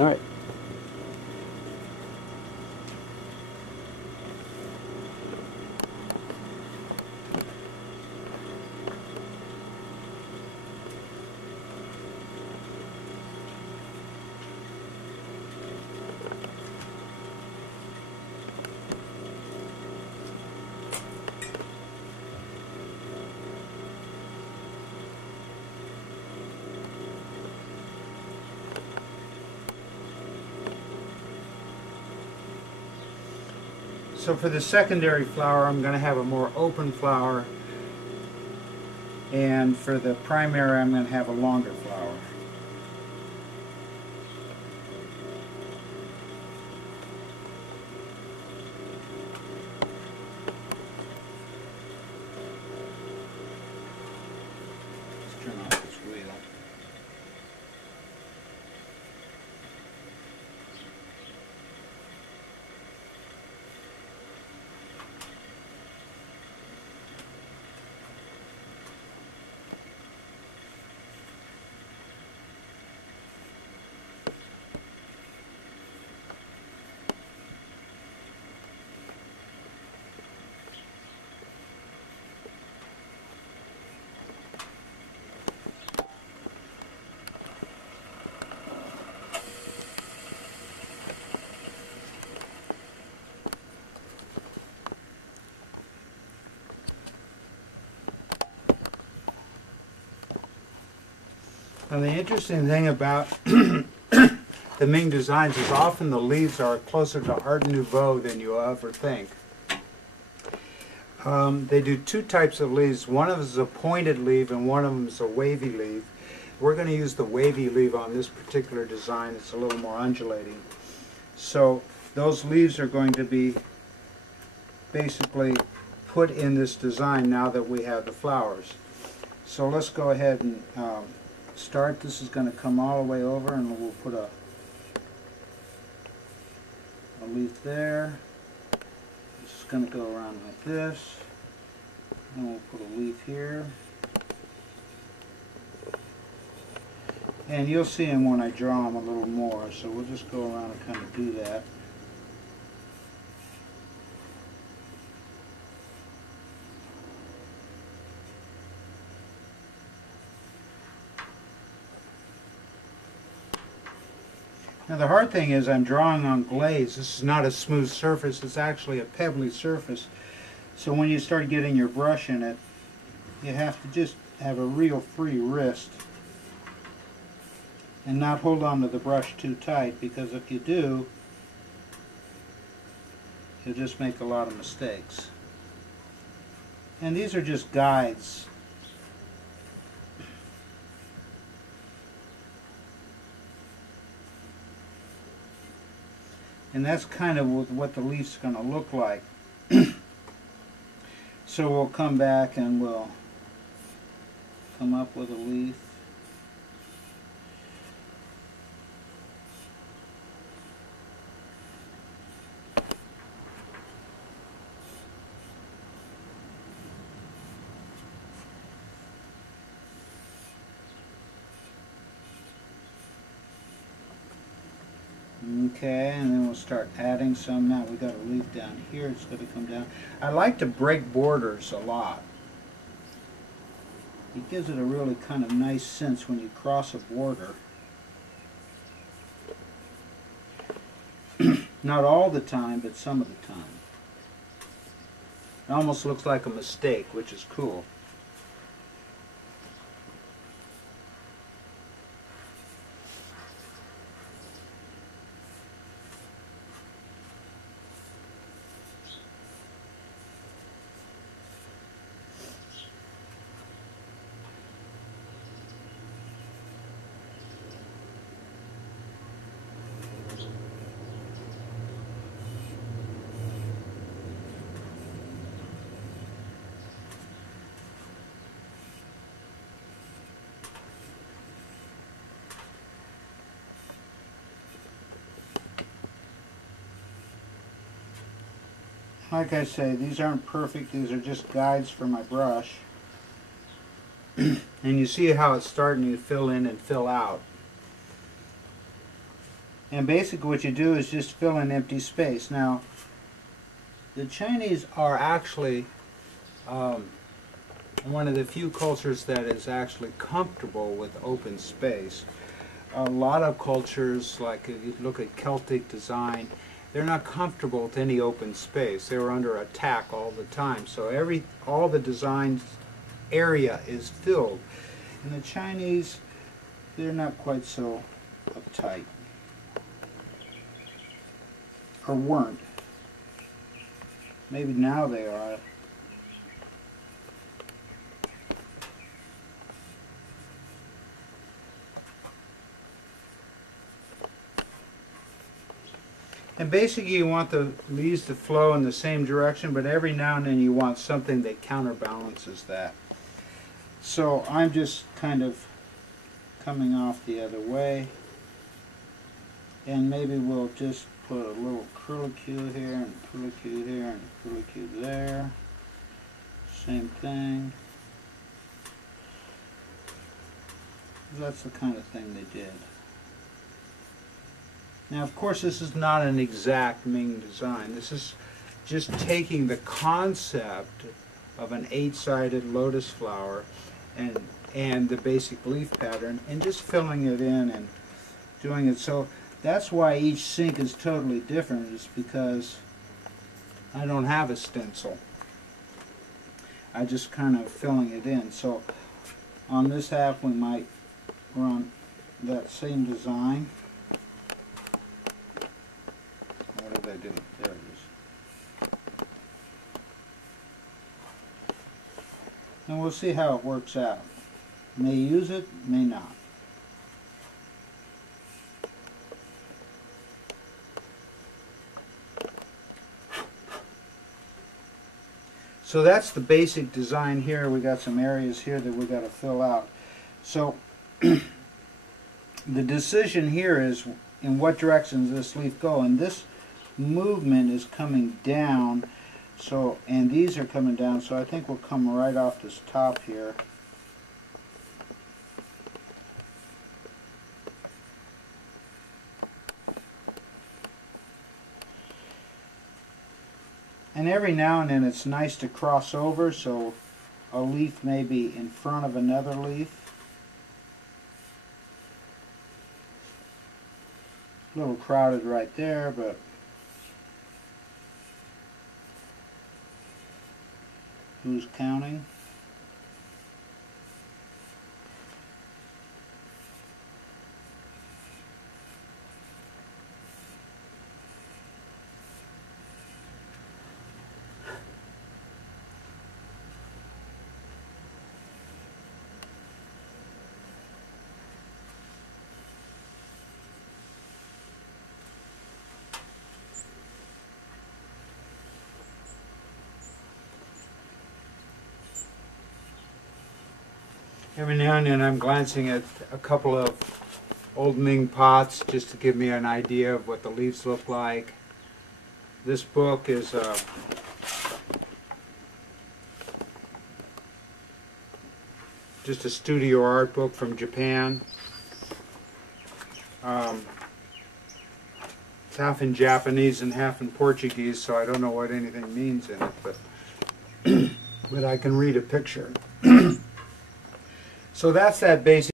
All right. So for the secondary flower, I'm going to have a more open flower, and for the primary, I'm going to have a longer flower. Let's turn off this wheel. Now the interesting thing about the Ming designs is often the leaves are closer to Art Nouveau than you ever think. They do two types of leaves. One of them is a pointed leaf and one of them is a wavy leaf. We're going to use the wavy leaf on this particular design. It's a little more undulating. So those leaves are going to be basically put in this design now that we have the flowers. So let's go ahead and start. This is going to come all the way over, and we'll put a leaf there. This is going to go around like this, and we'll put a leaf here. And you'll see them when I draw them a little more, so we'll just go around and kind of do that. Now the hard thing is I'm drawing on glaze. This is not a smooth surface, it's actually a pebbly surface. So when you start getting your brush in it, you have to just have a real free wrist and not hold on to the brush too tight, because if you do, you'll just make a lot of mistakes. And these are just guides. And that's kind of what the leaf's going to look like. So we'll come back and we'll come up with a leaf. Okay, and then we'll start adding some. Now we got a leaf down here, it's going to come down. I like to break borders a lot. It gives it a really kind of nice sense when you cross a border. Not all the time, but some of the time. It almost looks like a mistake, which is cool. Like I say, these aren't perfect, these are just guides for my brush. And you see how it's starting to fill in and fill out. And basically what you do is just fill in empty space. Now, the Chinese are actually one of the few cultures that is actually comfortable with open space. A lot of cultures, like if you look at Celtic design, they're not comfortable with any open space. They were under attack all the time. So all the design area is filled. And the Chinese, they're not quite so uptight. Or weren't. Maybe now they are. And basically you want the leaves to flow in the same direction, but every now and then you want something that counterbalances that. So I'm just kind of coming off the other way. And maybe we'll just put a little curlicue here, and a curlicue here, and a curlicue there. Same thing. That's the kind of thing they did. Now, of course, this is not an exact Ming design. This is just taking the concept of an 8-sided lotus flower and the basic leaf pattern and just filling it in and doing it. So that's why each sink is totally different, is because I don't have a stencil. I just kind of filling it in. So on this half we might run that same design. What did I do? There it is. And we'll see how it works out. May use it, may not. So that's the basic design here. We got some areas here that we got to fill out. So the decision here is in what direction does this leaf go, and this movement is coming down, so, and these are coming down, so I think we'll come right off this top here. And every now and then it's nice to cross over, so a leaf may be in front of another leaf. A little crowded right there, but who's counting? Every now and then I'm glancing at a couple of old Ming pots just to give me an idea of what the leaves look like. This book is just a studio art book from Japan. It's half in Japanese and half in Portuguese, so I don't know what anything means in it, but but I can read a picture. So that's that basic